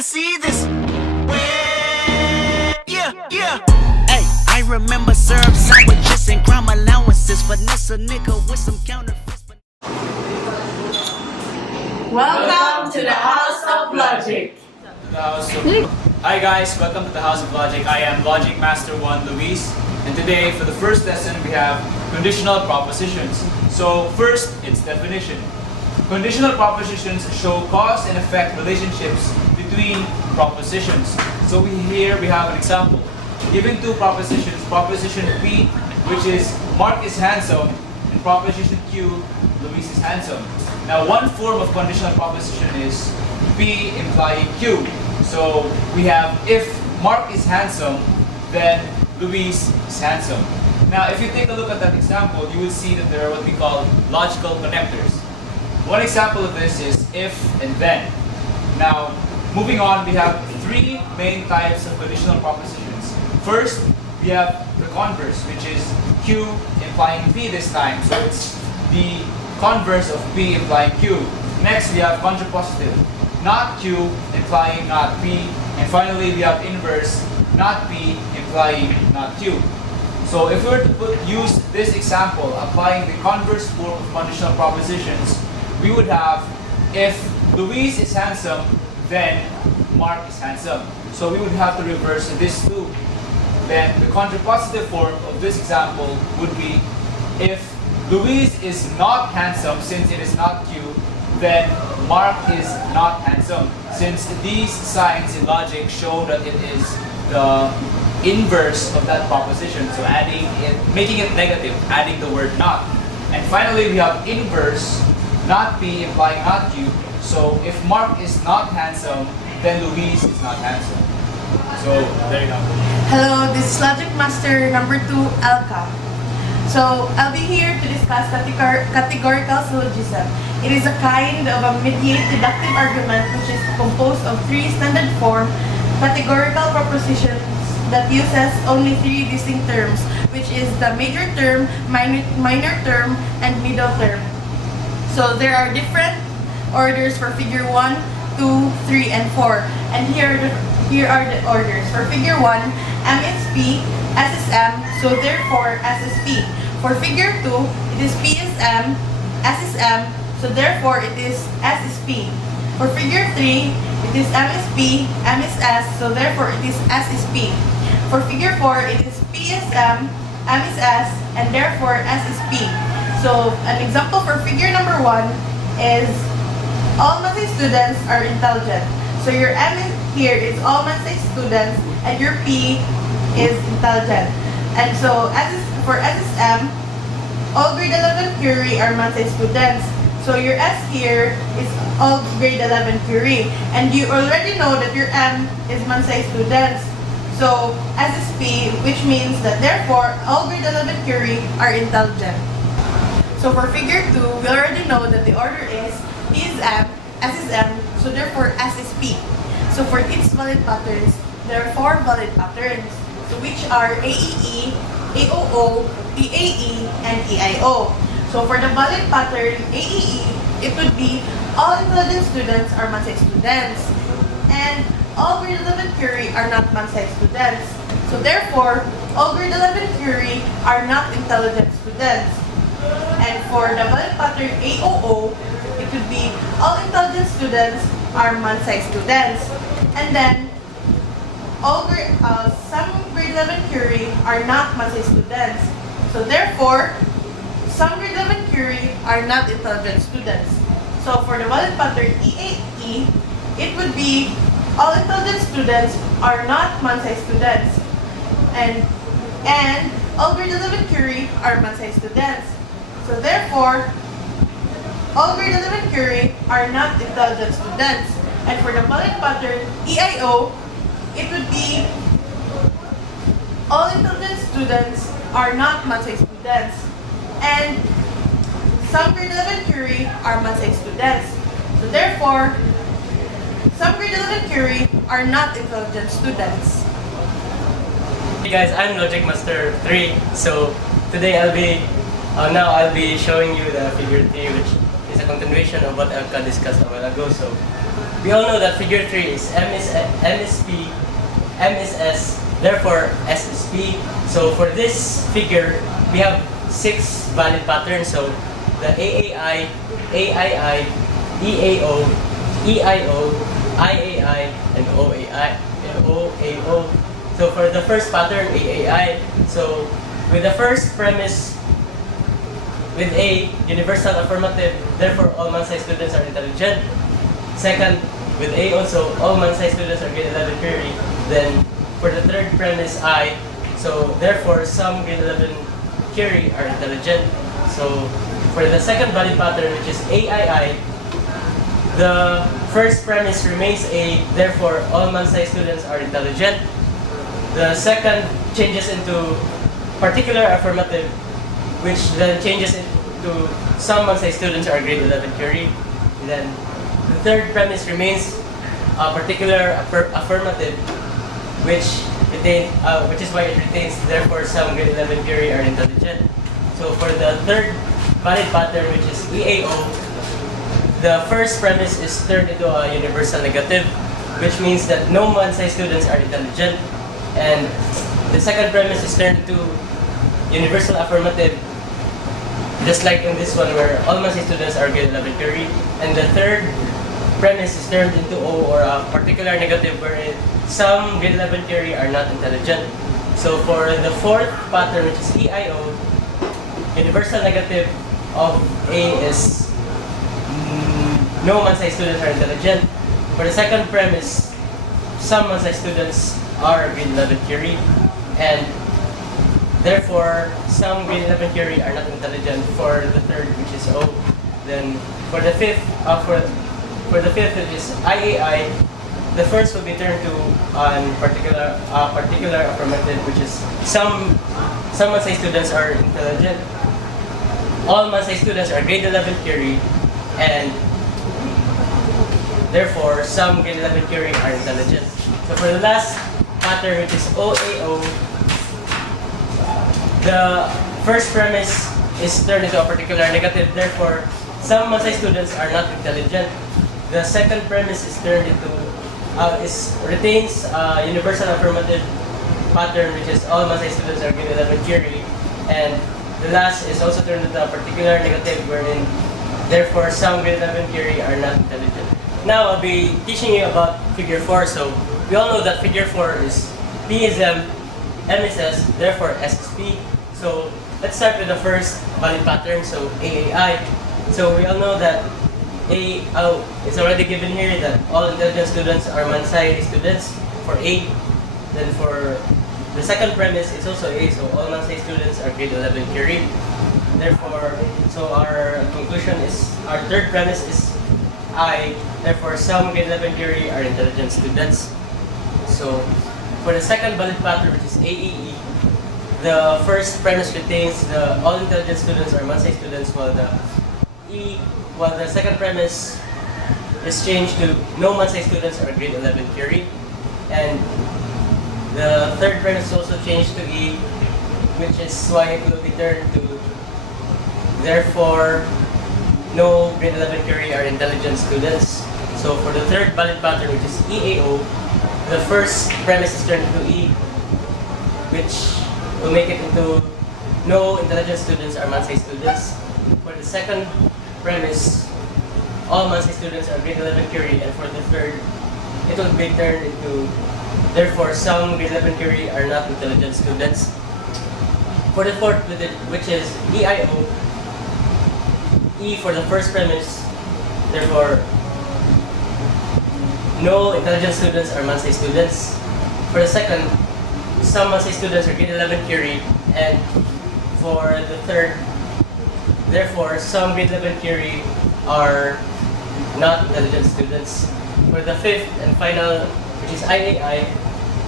gotta see this. Yeah, yeah. Hey, I remember syrup sandwiches and crime allowances. Finesse a nigga with some counterfeits. Welcome to the House of Logic. Hi guys, welcome to the House of Logic. I am Logic Master 1 Luis, and today for the first lesson we have conditional propositions. So first, its definition. Conditional propositions show cause and effect relationships between propositions. So here we have an example. Given two propositions, proposition P, which is Mark is handsome, and proposition Q, Luis is handsome. Now one form of conditional proposition is P implying Q. So we have if Mark is handsome, then Luis is handsome. Now if you take a look at that example, you will see that there are what we call logical connectors. One example of this is if and then. Now moving on, we have three main types of conditional propositions. First, we have the converse, which is Q implying P this time. So it's the converse of P implying Q. Next, we have contrapositive, not Q implying not P. And finally, we have inverse, not P implying not Q. So if we were to use this example, applying the converse form of conditional propositions, we would have if Luis is handsome, then Mark is handsome. So we would have to reverse this too. Then the contrapositive form of this example would be if Luis is not handsome, since it is not Q, then Mark is not handsome. Since these signs in logic show that it is the inverse of that proposition. So adding it, making it negative, adding the word not. And finally we have inverse, not P implying not Q. So if Mark is not handsome, then Luis is not handsome. So there you go. Hello, this is Logic Master number 2, Alka. So I'll be here to discuss categorical syllogism. It is a kind of a mediate deductive argument which is composed of three standard form categorical propositions that uses only three distinct terms, which is the major term, minor term, and middle term. So there are different orders for figure 1, 2, 3, and 4. And here are the orders. For figure 1, M is P, S is M, so therefore S is P. For figure 2, it is P is M, S is M, so therefore it is S is P. For figure 3, it is M is P, M is S, so therefore it is S is P. For figure 4, it is P is M is S, and therefore S is P. So an example for figure number 1 is all Mansay students are intelligent. So your M here is all Mansay students, and your P is intelligent. And so for S is M, all grade 11 Curie are Mansay students. So your S here is all grade 11 Curie. And you already know that your M is Mansay students. So S is P, which means that therefore all grade 11 Curie are intelligent. So for figure 2, we already know that the order is P is M, S is M, so therefore S is P. So for its valid patterns, there are 4 valid patterns, so which are AEE, AOO, EAE, and EIO. So for the valid pattern AEE, it would be all intelligent students are Mansay students, and all grade 11 Curie are not Mansay students. So therefore, all grade 11 Curie are not intelligent students. And for the valid pattern AOO, it would be all intelligent students are Mansay students. And then some grade 11 Curie are not Mansay students. So therefore, some grade 11 Curie are not intelligent students. So for the valid pattern EAE, it would be all intelligent students are not Mansay students. And all grade 11 Curie are Mansay students. So therefore, all grade 11 Curie are not intelligent students. And for the valid pattern EIO, it would be all intelligent students are not Mansay students. And some grade 11 Curie are Mansay students. So therefore, some grade 11 Curie are not intelligent students. Hey guys, I'm Logic Master 3. So today I'll be showing you the figure 3, which is a continuation of what Elka discussed a while ago. So we all know that figure 3 is MSP, MSS, therefore S is P. So for this figure, we have 6 valid patterns. So the AAI, AII, EAO, EIO, IAI, and OAO. So for the first pattern, AAI, so with the first premise, with A, universal affirmative, therefore all man-sized students are intelligent. Second, with A also, all man-sized students are grade 11 query. Then for the third premise, I, so therefore some grade 11 query are intelligent. So for the second valid pattern, which is AII, the first premise remains A, therefore all man-sized students are intelligent. The second changes into particular affirmative, which then changes into some man-sized students are grade 11 query. Then the third premise remains a particular affirmative, which is why it retains therefore some grade 11 query are intelligent. So for the third valid pattern, which is EAO, the first premise is turned into a universal negative, which means that no man-sized students are intelligent. And the second premise is turned into universal affirmative, just like in this one where all man-sized students are grade 11 query. And the third premise is turned into O, or a particular negative wherein some grade 11 query are not intelligent. So for the fourth pattern, which is EIO, universal negative of A is no man-sized students are intelligent. For the second premise, some man-sized students are grade 11 query, and therefore some grade 11 query are not intelligent. For the third, which is O, then for the fifth, which is IAI, the first will be turned to particular affirmative, which is some man-sized students are intelligent. All man-sized students are grade 11 query, and therefore some grade 11 query are intelligent. So for the last pattern, which is OAO, the first premise is turned into a particular negative, therefore some man-sized students are not intelligent. The second premise is turned into retains universal affirmative pattern, which is all man-sized students are grade 11 query, and the last is also turned into a particular negative, wherein therefore some grade 11 query are not intelligent. Now I'll be teaching you about figure 4. So we all know that figure 4 is P is M, M is S, therefore S is P. So let's start with the first valid pattern, so AAI. So we all know that it's already given here that all intelligent students are man-sized students for A. Then for the second premise, it's also A, so all man-sized students are grade 11 query. Therefore, so our conclusion is, our third premise is I, therefore some grade 11 query are intelligent students. So for the second valid pattern, which is AEE, the first premise retains the all intelligent students are man-sized students, while the second premise is changed to no man-sized students are grade 11 query. And the third premise is also changed to E, which is why it will be turned to therefore no grade 11 query are intelligent students. So for the third valid pattern, which is EAO, the first premise is turned into E, which will make it into no intelligent students are man-sized students. For the second premise, all man-sized students are grade 11 query, and for the third, it will be turned into therefore some grade 11 query are not intelligent students. For the fourth, which is EIO, E for the first premise, therefore no intelligent students are man-sized students. For the second, some man-sized students are grade 11 query, and for the third, therefore some grade 11 query are not intelligent students. For the fifth and final, which is IAI,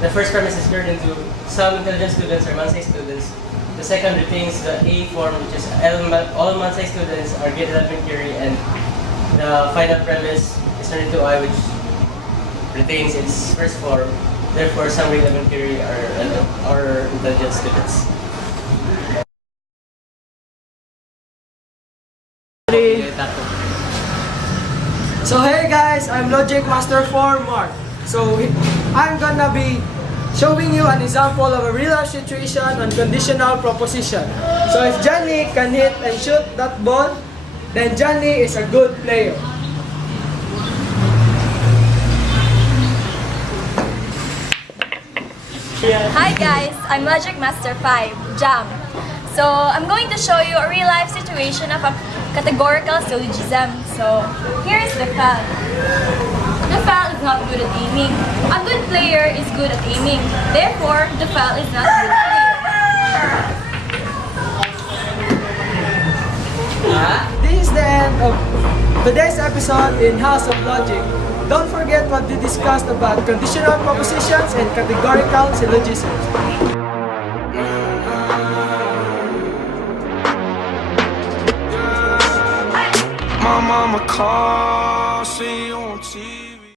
the first premise is turned into some intelligent students are man-sized students. The second retains the A form, which is all man-sized students are grade 11 query, and the final premise is turned into I, which retains its first form. Therefore, some grade 11 query are intelligent students. So hey guys, I'm Logic Master 4 Mark. So I'm gonna be showing you an example of a real life situation on conditional proposition. So if Johnny can hit and shoot that ball, then Johnny is a good player. Hi guys, I'm Logic Master 5, Jam. So I'm going to show you a real life situation of a categorical syllogism. So here's the fact. The foul is not good at aiming. A good player is good at aiming. Therefore, the foul is not a good player. This is the end of today's episode in House of Logic. Don't forget what we discussed about conditional propositions and categorical syllogisms. My mama called, see you on TV.